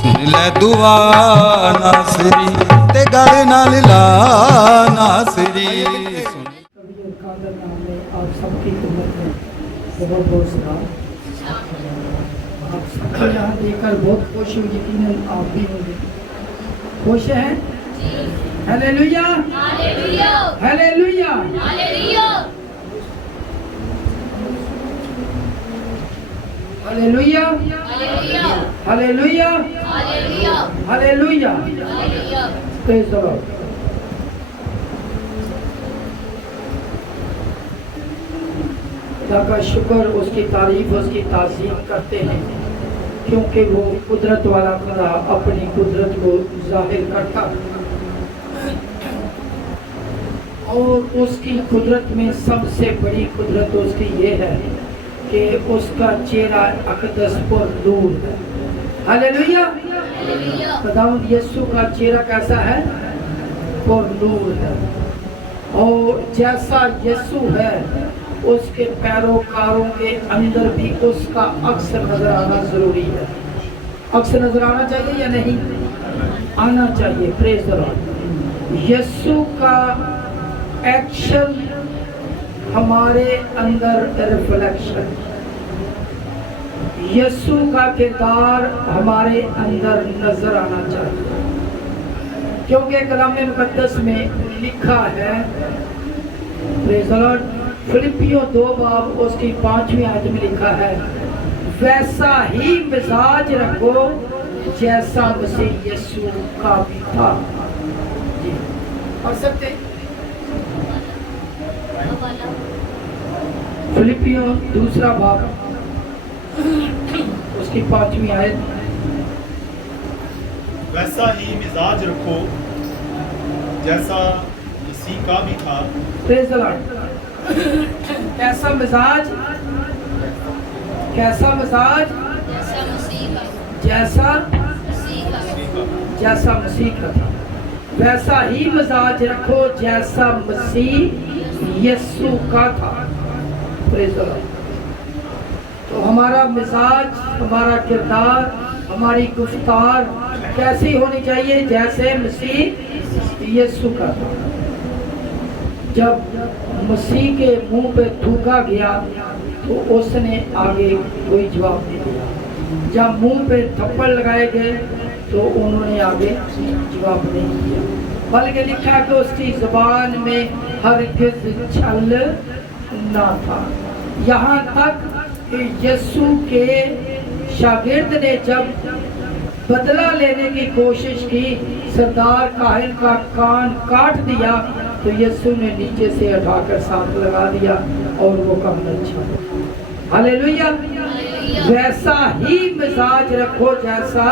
ਸੁਣ ਲੈ ਦੁਆ ਨਾਸਰੀ ਤੇ ਗਲ ਨਾਲ ਲਾ नासरी। कादर नाम में आप सबकी खिदमत में बहुत बहुत सलाम। आप सबको यहाँ देखकर बहुत खुश हूँ, यकीनन आप भी होंगे। खुश हैं? Hallelujah hallelujah hallelujah hallelujah hallelujah hallelujah hallelujah. Praise the Lord. खुदा का शुक्र, उसकी तारीफ, उसकी ताज़ीम करते हैं, क्योंकि वो कुदरत वाला खुदा अपनी कुदरत को जाहिर करता है। और उसकी कुदरत में सबसे बड़ी कुदरत उसकी ये है कि उसका चेहरा अक़दस पर नूर है। हालेलुया। खुदावंद यीशु का चेहरा कैसा है? पर नूर है। और जैसा यीशु है उसके पैरोकारों के अंदर भी उसका अक्स नजर आना जरूरी है। अक्स नजर आना चाहिए या नहीं? आना चाहिए। Praise the Lord. यीशु का एक्शन हमारे अंदर रिफ्लेक्शन, यीशु का किरदार हमारे अंदर नजर आना चाहिए, क्योंकि कलाम मुकद्दस में लिखा है, प्रेज़ द लॉर्ड, फिलिपियों 2 बाब उसकी 5वीं आयत में लिखा है, वैसा ही मिजाज रखो जैसा मसीह यीशु का भी था। पढ़ सकते? फिलिपियों 2 बाब उसकी 5वीं आयत। वैसा ही मिजाज रखो जैसा मसीह का भी था। Praise the Lord. कैसा मिजाज? कैसा मिजाज? जैसा मसीह का था। वैसा ही मिजाज रखो जैसा मसीह यीशु का था। Praise the Lord. तो हमारा मिजाज, हमारा किरदार, हमारी गुफ्तार कैसी होनी चाहिए? जैसे मसीह यीशु का था। जब मसीह के मुंह पे थूका गया तो उसने आगे कोई जवाब नहीं दिया। जब मुंह पे थप्पड़ लगाए गए तो उन्होंने आगे जवाब नहीं दिया, बल्कि लिखा कि उसकी जुबान में हरगिज़ छल ना था। यहाँ तक कि यीशु के शागिर्द ने जब बदला लेने की कोशिश की, सरदार काहिन का कान काट दिया, तो यीशु ने नीचे से उठाकर साथ लगा दिया और वो कान अच्छा। हालेलुया। वैसा ही मिजाज रखो जैसा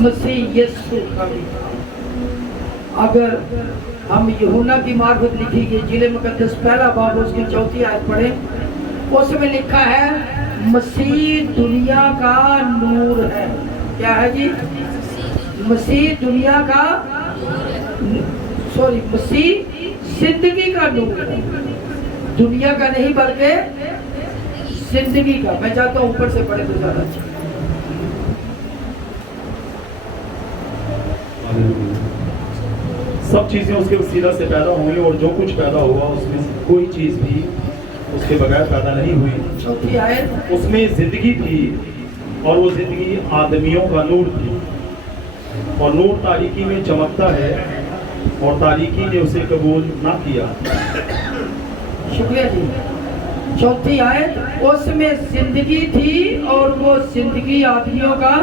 मसीह यीशु का भी था। अगर हम यूहन्ना की मार्फत लिखी गई इंजील मुकद्दस 1 बाब उसकी 4वीं आयत पढ़े, उसमें लिखा है, मसीह दुनिया का नूर है। क्या है जी? मसीह दुनिया का, मसीह जिंदगी का नूर है। दुनिया का नहीं बल्कि जिंदगी का। मैं चाहता हूँ ऊपर से पढ़े तो ज्यादा अच्छा। सब चीजें उसके वसीला से पैदा हुई और जो कुछ पैदा हुआ उसमें से कोई चीज भी उसके बगैर पैदा नहीं हुई। 4वीं आयत। उसमें जिंदगी थी और वो जिंदगी आदमियों का नूर थी, और नूर तारीकी में चमकता है और तारीकी ने उसे कबूल ना किया। शुक्रिया जी। 4वीं आयत, उसमें जिंदगी थी और वो जिंदगी आदमियों का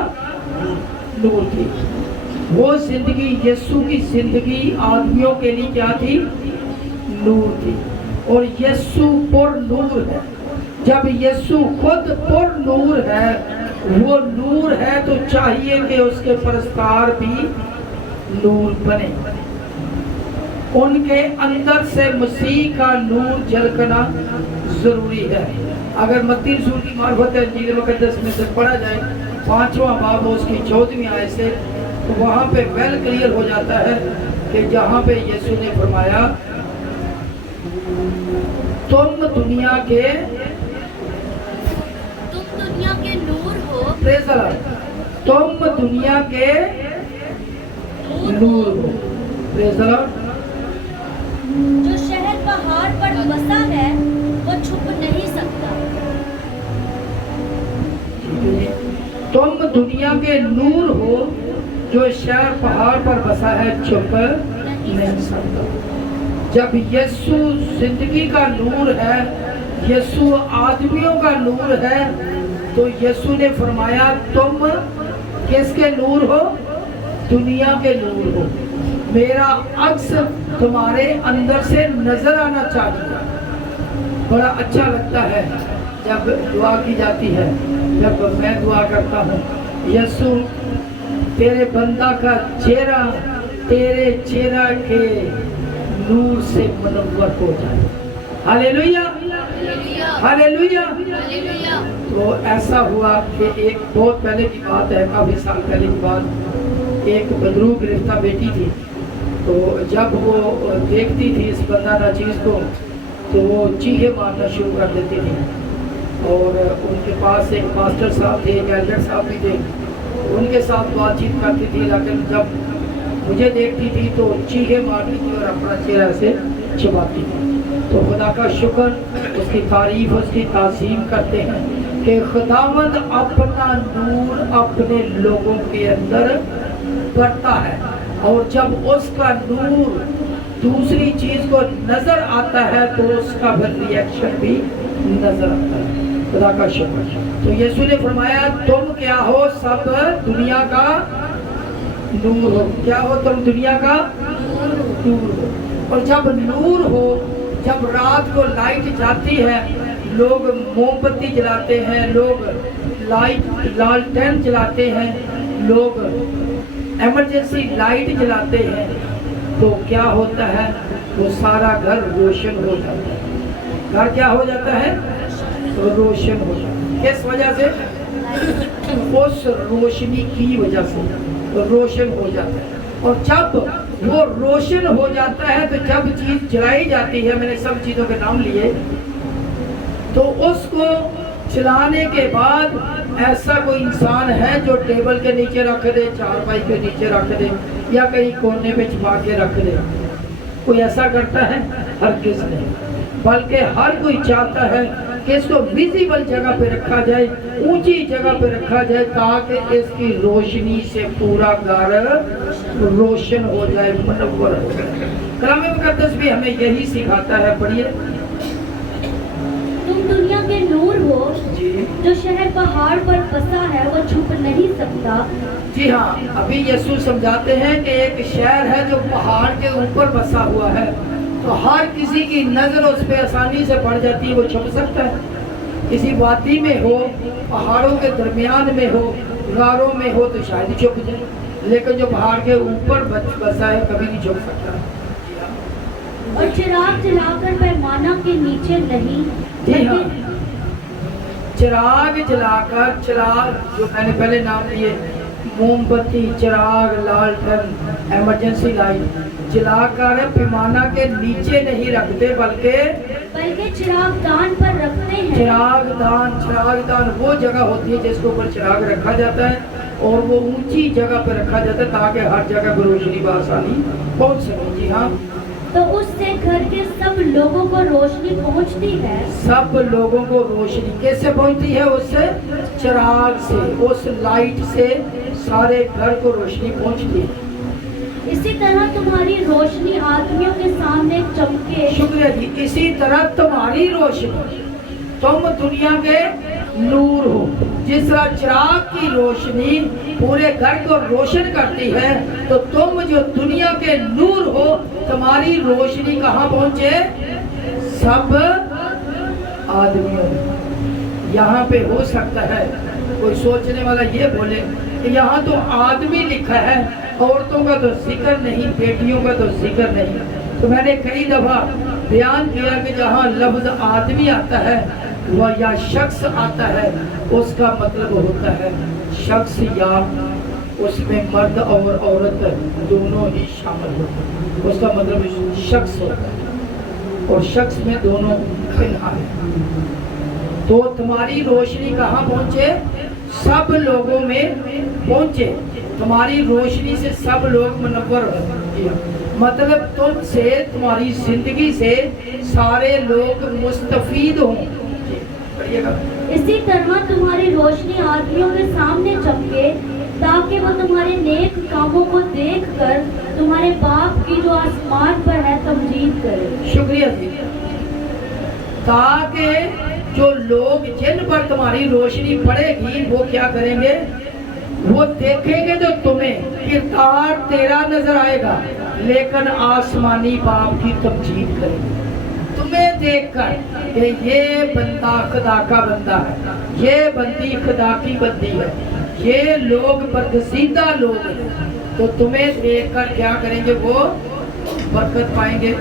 नूर थी। वो जिंदगी, यीशु की जिंदगी आदमियों के लिए क्या थी? नूर थी। और यीशु पर नूर है। जब यीशु खुद पर नूर है, वो नूर है, तो चाहिए कि उसके परस्तार भी नूर बने। उनके अंदर से मसीह का नूर झलकना जरूरी है। अगर मत्ती रसूल की मार्फत इंजील मुकद्दस में से पढ़ा जाए 5वां बाब उसकी 14वीं आयत से, तो वहाँ पे वेल क्लियर हो जाता है कि जहाँ पे यीशु ने फरमाया, तुम दुनिया के नूर हो। Praise the Lord. तुम दुनिया के नूर हो। Praise the Lord. जो शहर पहाड़ पर बसा है वो छुप नहीं सकता। तुम दुनिया के नूर हो, जो शहर पहाड़ पर बसा है छुप नहीं सकता। जब यीशु जिंदगी का नूर है, यीशु आदमियों का नूर है, तो यीशु ने फरमाया तुम किसके नूर हो? दुनिया के नूर हो। मेरा अक्स तुम्हारे अंदर से नजर आना चाहिए। बड़ा अच्छा लगता है जब दुआ की जाती है, जब मैं दुआ करता हूँ, यीशु तेरे बंदा का चेहरा तेरे चेहरा के नूर से मुनव्वर हो जाए। Hallelujah, hallelujah. तो ऐसा हुआ कि एक बहुत पहले की बात है, काफी साल पहले की बात, एक बदरू गिरफ्तार बेटी थी। तो जब वो देखती थी इस बंदा नाचीज को, तो वो चीखे मारना शुरू कर देती थी। और उनके पास एक मास्टर साहब थे, एक एल्डर साहब भी थे, उनके साथ बातचीत करती थी। लेकिन जब मुझे देखती थी तो चीखे मारती थी और अपना चेहरा से छुपाती थी। तो खुदा का शुक्र, उसकी तारीफ, उसकी ताज़ीम करते हैं कि खुदावंद अपना नूर अपने लोगों के अंदर करता है। और जब उसका नूर दूसरी चीज को नजर आता है तो उसका फिर रिएक्शन भी नजर आता है। खुदा का शुक्र। तो यीशु ने फरमाया तुम क्या हो? सब दुनिया का नूर हो। क्या हो तुम? दुनिया का नूर हो। और जब नूर हो, जब रात को लाइट जाती है, लोग मोमबत्ती जलाते हैं, लोग लालटेन जलाते हैं, लोग इमरजेंसी लाइट जलाते हैं, तो क्या होता है? वो सारा घर रोशन हो जाता है। घर क्या हो जाता है? रोशन हो जाता है। किस वजह से? उस रोशनी की वजह से रोशन हो जाता है। और जब वो रोशन हो जाता है, तो जब चीज जलाई जाती है, मैंने सब चीजों के नाम लिए, तो उसको चलाने के बाद ऐसा कोई इंसान है जो टेबल के नीचे रख दे, चारपाई के नीचे रख दे, या कहीं कोने में छिपा के रख दे? कोई ऐसा करता है? हर किस नहीं। बल्कि हर कोई चाहता है कि इसको विजिबल जगह पे रखा जाए, ऊंची जगह पे रखा जाए, ताकि इसकी रोशनी से पूरा घर रोशन हो जाए, मुनव्वर हो जाए। कलाम मुकद्दस भी हमें यही सिखाता है। पढ़िए। तुम दुनिया के नूर हो, जी। जो शहर पहाड़ पर बसा है वो छुप नहीं सकता। जी हाँ, अभी यीशु समझाते हैं कि एक शहर है जो पहाड़ के ऊपर बसा हुआ है, तो हर किसी की नजर उस पर आसानी से पड़ जाती है। वो छुप सकता है? किसी वादी में हो, पहाड़ों के दरमियान में हो, गारों में हो, तो शायद ही छुप जाए। लेकिन जो पहाड़ के ऊपर बसा है, कभी नहीं छुप सकता। और चिराग जलाकर पैमाना के नीचे नहीं। जी हाँ, चिराग जलाकर, चिराग जो मैंने पहले नाम लिए, मोमबत्ती, चिराग, लालटेन, इमरजेंसी लाइट जलाकर पैमाना के नीचे नहीं रखते, बल्कि चिराग दान पर रखते हैं। चिराग दान वो जगह होती है जिसके ऊपर चिराग रखा जाता है, और वो ऊंची जगह पे रखा जाता है ताकि हर जगह को रोशनी बआसानी पहुंच सके। जी हाँ। तो उससे घर के सब लोगों को रोशनी पहुंचती है। सब लोगों को रोशनी कैसे पहुंचती है? उससे, चिराग से, उस लाइट से सारे घर को रोशनी पहुंचती है। इसी तरह तुम्हारी रोशनी आदमियों के सामने चमके। शुक्रिया जी। इसी तरह तुम्हारी रोशनी, तुम दुनिया के नूर हो। जिस तरह चिराग की रोशनी पूरे घर को रोशन करती है, तो तुम जो दुनिया के नूर हो, तुम्हारी रोशनी कहाँ पहुंचे? सब आदमियों में। यहाँ पे हो सकता है कोई सोचने वाला ये बोले कि यहाँ तो आदमी लिखा है, औरतों का तो जिक्र नहीं, बेटियों का तो जिक्र नहीं। तो मैंने कई दफा बयान किया कि जहाँ लफ्ज आदमी आता है वह या शख्स आता है, उसका मतलब होता है शख्स, या उसमें मर्द और औरत दोनों ही शामिल होते हैं। उसका मतलब शख्स होता है, और शख्स में दोनों फिलहाल है। तो तुम्हारी रोशनी कहाँ पहुंचे? सब लोगों में पहुंचे, तुम्हारी रोशनी से सब लोग मुनव्वर हो। मतलब तुमसे, तुम्हारी जिंदगी से सारे लोग मुस्तफीद हों। पढ़िएगा। इसी तरह तुम्हारी रोशनी आदमियों के सामने चमके, ताकि वो तुम्हारे नेक कामों को देखकर तुम्हारे बाप की जो आसमान पर है तमजीद करे। शुक्रिया जी। ताकि जो लोग जिन पर तुम्हारी रोशनी पड़ेगी वो क्या करेंगे, वो देखेंगे तो तुम्हें किरदार तेरा नजर आएगा, लेकिन आसमानी बाप की तमजीद करेंगे। तुम्हें देखकर कि ये बंदा खुदा का बंदा है, ये बंदी खुदा की बंदी है, ये लोग बरगजीदा लोग हैं, तो तुम्हें देखकर क्या करेंगे, वो बरकत पाएंगे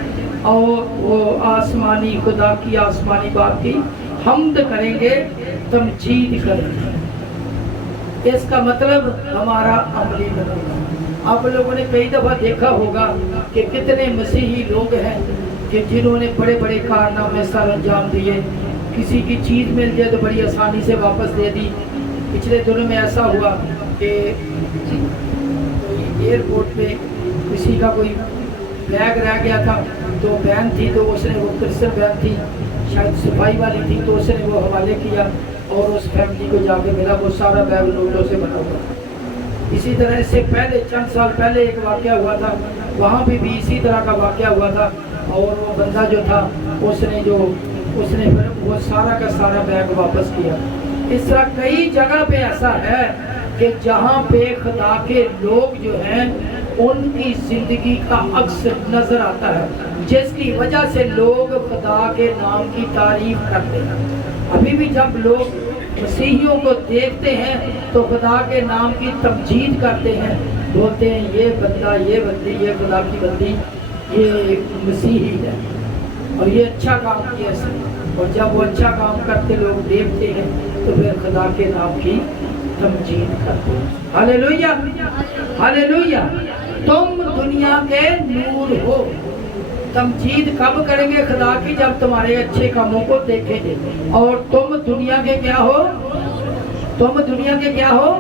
और वो आसमानी खुदा की, आसमानी बाप की हम्द करेंगे, तमजीद करेंगे। इसका मतलब हमारा अमली बनेगा। आप लोगों ने कई दफ़ा देखा होगा कि कितने मसीही लोग हैं कि जिन्होंने बड़े बड़े कारनामे सर अंजाम दिए, किसी की चीज़ मिल जाए तो बड़ी आसानी से वापस दे दी। पिछले दिनों में ऐसा हुआ कि एयरपोर्ट पे किसी का कोई बैग रह गया था, तो बहन थी, तो उसने, वो क्रिश्चियन बहन थी, शायद सफाई वाली थी, तो उसने वो हवाले किया और उस फैमिली को जाके मिला वो सारा बैग नोटों से बना हुआ। इसी तरह इससे पहले चंद साल पहले एक वाक़या हुआ था, वहाँ भी इसी तरह का वाक़या हुआ था, और वो बंदा जो था उसने फिर वो सारा का सारा बैग वापस किया। इस तरह कई जगह पे ऐसा है कि जहाँ पे खुदा के लोग जो हैं उनकी जिंदगी का अक्स नजर आता है, जिसकी वजह से लोग खुदा के नाम की तारीफ करते हैं। अभी भी जब लोग मसीहियों को देखते हैं तो खुदा के नाम की तमजीद करते हैं, बोलते हैं ये बंदा, ये बंदी, ये खुदा की बंदी, ये मसीही है और ये अच्छा काम किया इसने। और जब वो अच्छा काम करते लोग देखते हैं तो फिर खुदा के नाम की तमजीद करते हैं। Hallelujah, hallelujah. तुम दुनिया के नूर हो। तमजीद कब करेंगे खुदा की, जब तुम्हारे अच्छे कामों को देखेंगे। और तुम दुनिया के क्या हो, तुम दुनिया के क्या हो,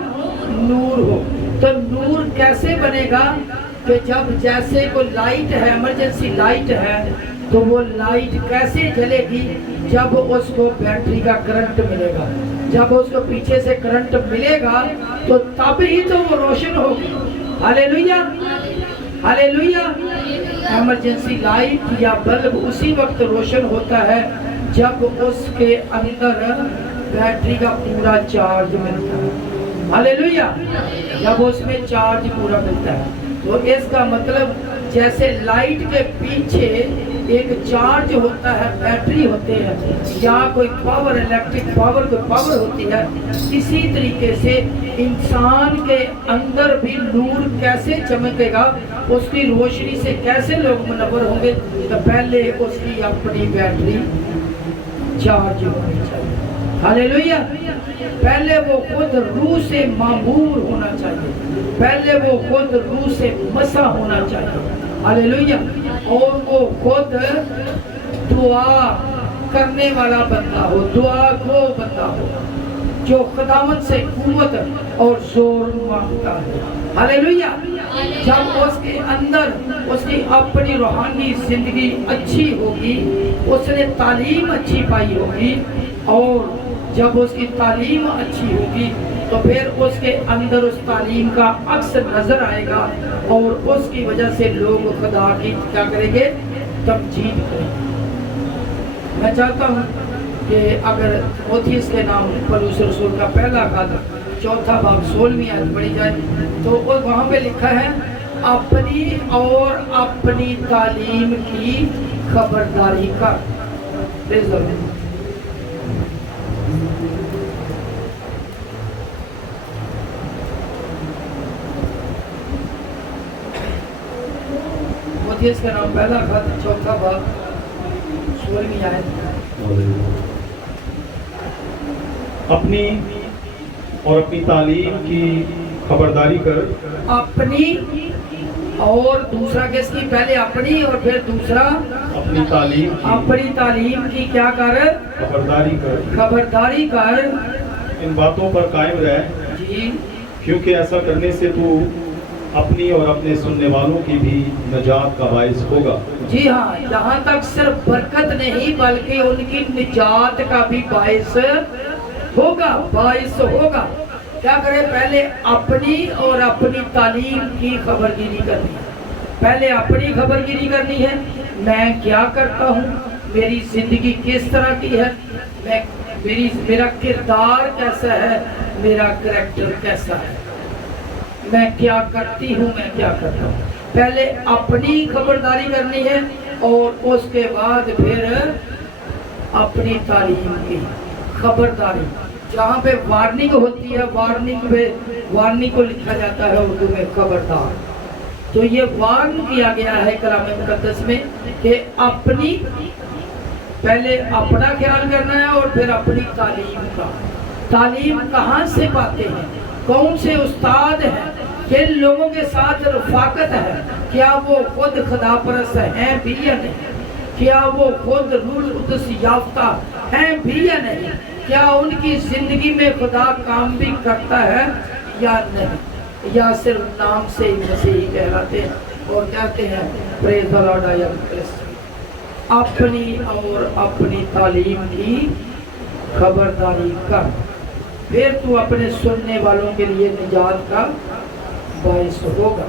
नूर हो। तो नूर कैसे बनेगा कि जब जैसे कोई लाइट है, इमरजेंसी लाइट है, तो वो लाइट कैसे जलेगी, जब उसको बैटरी का करंट मिलेगा। जब उसको पीछे से करंट मिलेगा तो तब ही तो वो रोशन होगी। Hallelujah, hallelujah. इमरजेंसी लाइट या बल्ब उसी वक्त रोशन होता है जब उसके अंदर बैटरी का पूरा चार्ज मिलता है। हालेलुया, जब उसमें चार्ज पूरा मिलता है। तो इसका मतलब जैसे लाइट के पीछे एक चार्ज होता है, बैटरी होते हैं, या कोई पावर, इलेक्ट्रिक पावर, कोई पावर होती है, इसी तरीके से इंसान के अंदर भी नूर कैसे चमकेगा, उसकी रोशनी से कैसे लोग मुनव्वर होंगे, तो पहले उसकी अपनी बैटरी चार्ज होनी चाहिए। हालेलुया। पहले वो खुद रूह से मामूर होना चाहिए, पहले वो खुद रूह से मसा होना चाहिए। हालेलुया। और वो खुद दुआ करने वाला बंदा हो, दुआ गो बंदा हो, जो खुदावंद से कुव्वत और जोर मांगता है। हालेलुया। जब उसके अंदर उसकी अपनी रूहानी जिंदगी अच्छी होगी, उसने तालीम अच्छी पाई होगी, और जब उसकी तालीम अच्छी होगी तो फिर उसके अंदर उस तालीम का अक्स नजर आएगा, और उसकी वजह से लोग खुदा की क्या करेंगे, तमजीद करेंगे। मैं चाहता हूँ कि अगर मोतीस के नाम पलूस रसूल का पहला खाता 4 बाब 16वीं आयत पढ़ी जाए तो वहाँ पे लिखा है, अपनी और अपनी तालीम की खबरदारी कर। मोतीस का नाम पहला खाता 4 बाब 16वीं आयत। अपनी और अपनी तालीम की खबरदारी कर। अपनी और दूसरा किसकी, पहले अपनी और फिर दूसरा अपनी तालीम की अपनी तालीम की क्या कर, खबरदारी कर। खबरदारी कर। इन बातों पर कायम रह, जी क्योंकि ऐसा करने से तू अपनी और अपने सुनने वालों की भी निजात का बायस होगा। जी हाँ, यहाँ तक सिर्फ बरकत नहीं बल्कि उनकी निजात का भी बायस होगा। क्या करें? पहले अपनी और अपनी तालीम की खबरगिरी करनी है। पहले अपनी खबरगिरी करनी है, मैं क्या करता हूँ, मेरी जिंदगी किस तरह की है, मेरा किरदार कैसा है, मेरा करैक्टर कैसा है, मैं क्या करती हूँ, मैं क्या करता हूँ। पहले अपनी खबरदारी करनी है और उसके बाद फिर अपनी तालीम की खबरदारी। जहाँ पे वार्निंग होती है, वार्निंग को लिखा जाता है उर्दू में खबरदार। तो ये वार्न किया गया है कलाम मुकद्दस में कि पहले अपना ख्याल करना है और फिर अपनी तालीम का। तालीम कहाँ से पाते हैं, कौन से उस्ताद हैं, किन लोगों के साथ रफाकत है, क्या वो खुद खुदा परस्त हैं भी या नहीं, क्या वो खुद रूल कुदस याफ्ता हैं भी या नहीं, क्या उनकी जिंदगी में खुदा काम भी करता है या नहीं, या सिर्फ नाम से ही मसीही कहलाते हैं और कहते हैं praise the lord I am Christ. अपनी और अपनी तालीम की खबरदारी कर, फिर तू अपने सुनने वालों के लिए निजात का बायस होगा।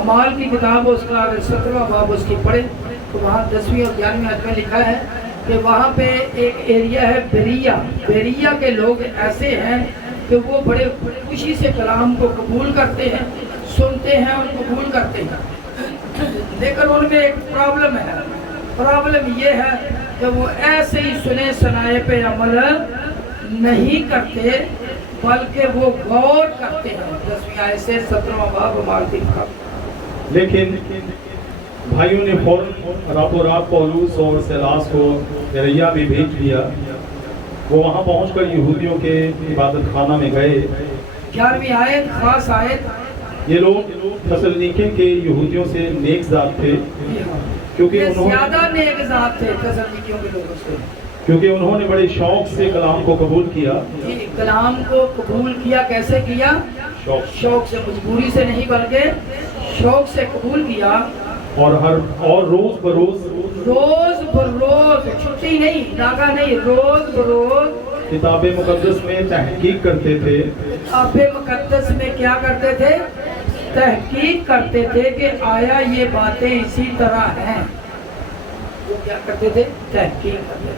अमाल की किताब उसका अगर 17वां बाब उसकी पढ़े तो वहाँ 10वीं और 11वीं आयत में लिखा है कि वहाँ पे एक एरिया है बेरिया के लोग ऐसे हैं कि वो बड़े खुशी से कलाम को कबूल करते हैं, सुनते हैं और कबूल करते हैं। लेकिन उनमें एक प्रॉब्लम ये है कि वो ऐसे ही सुने सुनाए पे अमल नहीं करते बल्कि वो गौर करते हैं। 10वीं आयत से 17वां बाब अमाल की किताब। लेकिन भाइयों ने फौरन रातों रात पौलुस और सिलास को बेरैया में भेज दिया। वो वहाँ पहुंचकर यहूदियों के इबादत खाना में गए। 11वीं आयत खास आयत। ये लोग थस्सलुनीके के यहूदियों से नेक जात थे, क्योंकि ज्यादा नेक जात थे थस्सलुनीकियों के लोगों से, क्योंकि उन्होंने बड़े शौक से कलाम को कबूल किया। कलाम को कबूल किया, कैसे किया? शौक से, मजबूरी से नहीं बल्कि शौक से कबूल किया। और रोज बरोज छुट्टी नहीं, नागा नहीं, रोज बरोज किताब मुकद्दस में तहकीक करते थे। किताब मुकद्दस में क्या करते थे? तहकीक करते थे कि आया ये बातें इसी तरह हैं। वो क्या करते थे? तहकीक करते थे।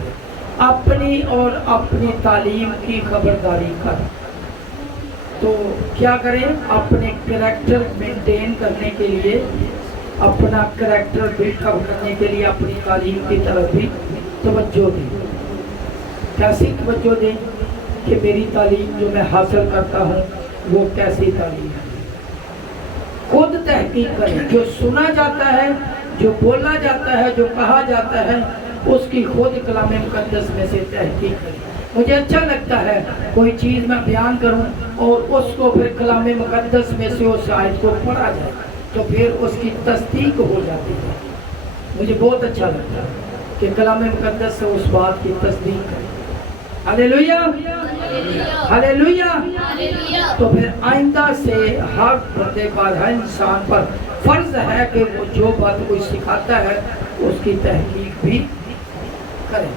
अपनी और अपनी तालीम की खबरदारी कर। तो क्या करें? अपने करैक्टर मेंटेन करने के लिए, अपना करैक्टर बिल्डअप करने के लिए अपनी तालीम की तरफ भी तवज्जो दें। कैसी तवज्जो दें कि मेरी तालीम जो मैं हासिल करता हूँ वो कैसी तालीम है। खुद तहकीक करें, जो सुना जाता है, जो बोला जाता है, जो कहा जाता है, उसकी खुद कलाम मुकद्दस में से तहकीक करें। मुझे अच्छा लगता है कोई चीज़ मैं बयान करूं और उसको फिर कलाम मुकद्दस में से उस आयत को पढ़ा जाए तो फिर उसकी तस्दीक हो जाती है। मुझे बहुत अच्छा लगता है कि कलाम मुकद्दस से उस बात की तस्दीक करें। Hallelujah, hallelujah. तो फिर आइंदा से हर बंदे पर, हर इंसान पर फर्ज है कि वो जो बात कोई सिखाता है उसकी तहकीक भी करे।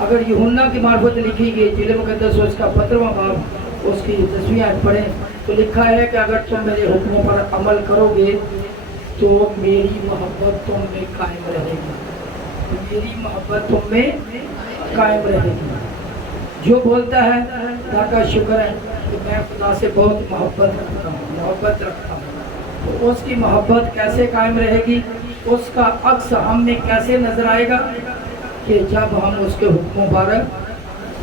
अगर यूहन्ना की मार्फत लिखी गई जिले मुकद्दस उसका 15वां बाब उसकी 10वीं आयत पढ़ें तो लिखा है कि अगर तुम मेरे हुक्मों पर अमल करोगे तो मेरी मोहब्बत तुम में कायम रहेगी, मेरी मोहब्बत तुम में कायम रहेगी। जो बोलता है खुदा का शुक्र है कि मैं खुदा से बहुत मोहब्बत रखता हूँ, तो उसकी मोहब्बत कैसे कायम रहेगी? उसका अक्स हम में कैसे नजर आएगा? कि जब हम उसके हुक्मों पर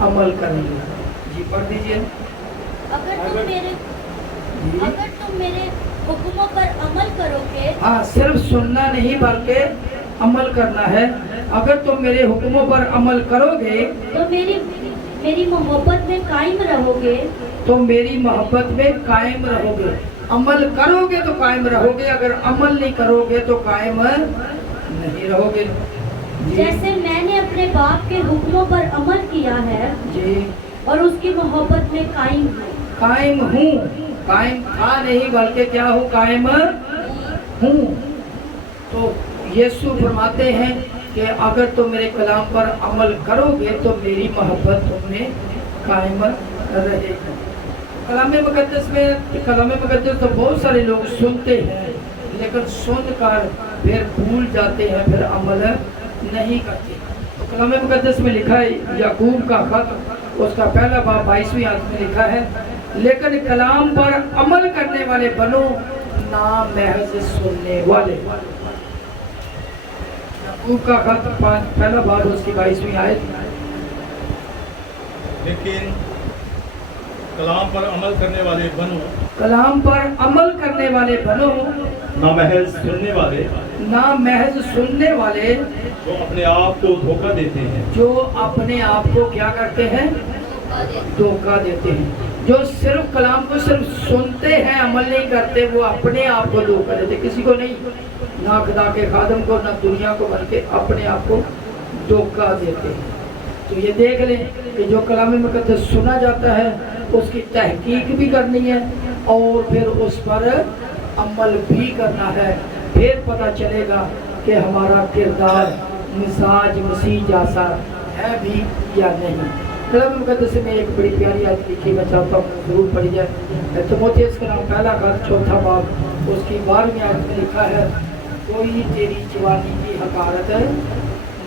अमल करेंगे। जी पढ़ दीजिए। अगर तुम मेरे हुक्मों पर अमल करोगे। हाँ, सिर्फ सुनना नहीं बल्कि अमल करना है। अगर तुम मेरे हुक्मों पर अमल करोगे तो मेरी मोहब्बत में कायम रहोगे। तो मेरी मोहब्बत में कायम रहोगे। अमल करोगे तो कायम रहोगे, अगर अमल नहीं करोगे तो कायम नहीं रहोगे। जैसे मैंने अपने बाप के हुक्मों पर अमल किया है। जी। और उसकी मोहब्बत में कायम हूँ। कायम हूँ, कायम था नहीं बल्कि क्या हूँ, कायम हूँ। तो यीशु फरमाते हैं कि अगर तुम मेरे कलाम पर अमल करोगे तो मेरी मोहब्बत तुमने कायम रहेगी। कलाम मुकद्दस तो बहुत सारे लोग सुनते हैं लेकिन सुनकर फिर भूल जाते हैं, फिर अमल नहीं करते। तो कलाम मुकद्दस में लिखा है, याकूब का खत उसका पहला बाब 22वीं आयत में लिखा है, लेकिन कलाम पर अमल करने वाले बनो, ना महज सुनने वाले। याकूब का खत पहला बाब उसकी 22वीं आयत। लेकिन कलाम पर अमल करने वाले बनो, कलाम पर अमल करने वाले बनो, ना महज सुनने वाले, ना महज सुनने वाले, जो अपने आप को धोखा देते हैं। जो अपने आप को क्या करते हैं, धोखा देते हैं। जो सिर्फ कलाम को सिर्फ सुनते हैं, अमल नहीं करते, वो अपने आप को धोखा देते, किसी को नहीं, ना खुदा के खादम को, ना दुनिया को, बल्कि अपने आप को धोखा देते हैं। तो ये देख लें कि जो कलाम मुकद्दस सुना जाता है उसकी तहकीक भी करनी है और फिर उस पर अमल भी करना है, फिर पता चलेगा कि हमारा किरदार मिजाज मसीह जैसा है भी या नहीं। कलाम मुकद्दस में एक बड़ी प्यारी आयत लिखी, मैं चाहता हूँ जरूर पढ़ी जाए। तीमुथियुस का नाम पहला खत 4वां बाब उसकी 12वीं आयत में लिखा है, कोई तेरी जवानी की हकारत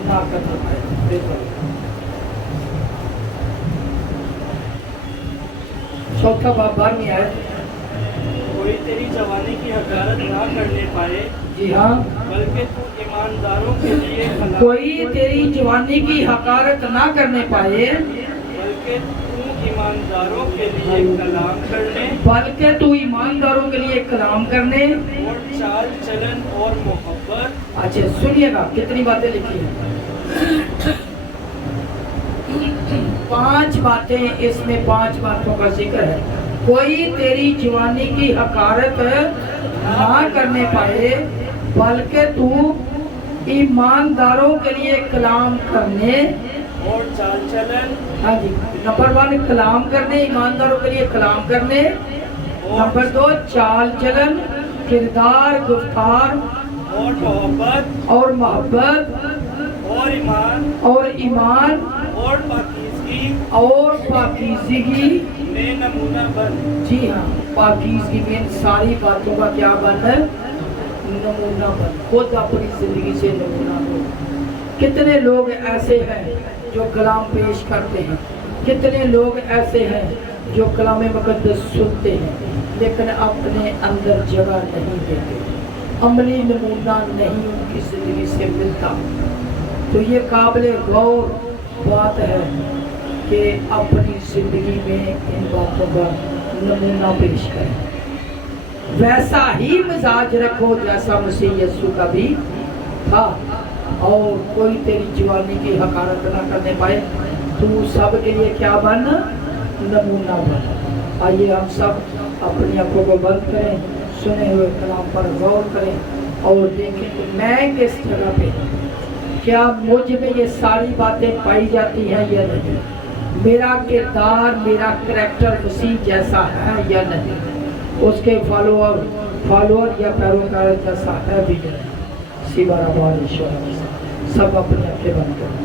ना करना पाए। 4वां बाब 12वीं आयत। कोई तेरी जवानी की हकारत ना करने पाए, जी हाँ, बल्कि तू ईमानदारों के लिए कलाम, कोई तेरी जवानी की हकारत ना करने पाए, बल्कि तू ईमानदारों के लिए कलाम करने बल्कि तू ईमानदारों के लिए कलाम करने और चाल चलन और मोहब्बत। अच्छा सुनिएगा कितनी बातें लिखी हैं, 5 बातें, इसमें 5 बातों का जिक्र है। कोई तेरी जवानी की हकारत ना करने पाए, बल्कि तू ईमानदारों के लिए कलाम करने और चाल चलन, हाँ जी, नंबर 1 कलाम करने, ईमानदारों के लिए कलाम करने। नंबर 2 चाल चलन, किरदार, गुफ्तार और मोहब्बत और मोहब्बत और ईमान और ईमान और पाकीज़गी और पाकीज़गी में नमूना बन। जी हाँ, पाकीज़गी में इन सारी बातों का क्या बन है, नमूना बन। खुद अपनी जिंदगी से नमूना बन। कितने लोग ऐसे हैं जो कलाम पेश करते हैं, कितने लोग ऐसे हैं जो कलाम मुकद्दस सुनते हैं लेकिन अपने अंदर जगह नहीं देते, अमली नमूना नहीं उनकी जिंदगी से मिलता। तो ये काबिल गौर बात है कि अपनी जिंदगी में इन बातों का नमूना पेश करें। वैसा ही मिजाज रखो जैसा मसीह यीशु का भी था, और कोई तेरी जवानी की हकारत ना करने पाए, तू सब के लिए क्या बन, नमूना बन। आइए हम सब अपनी आंखों को बंद करें, सुने हुए कलाम पर गौर करें और देखें कि मैं किस जगह पे हूँ, क्या मुझ में ये सारी बातें पाई जाती हैं या नहीं, मेरा किरदार, मेरा करैक्टर मसीह जैसा है या नहीं, उसके फॉलोअर या पैरोकार जैसा है भी नहीं। सिवा ईश्वर सब अपनी आंखें बंद करें।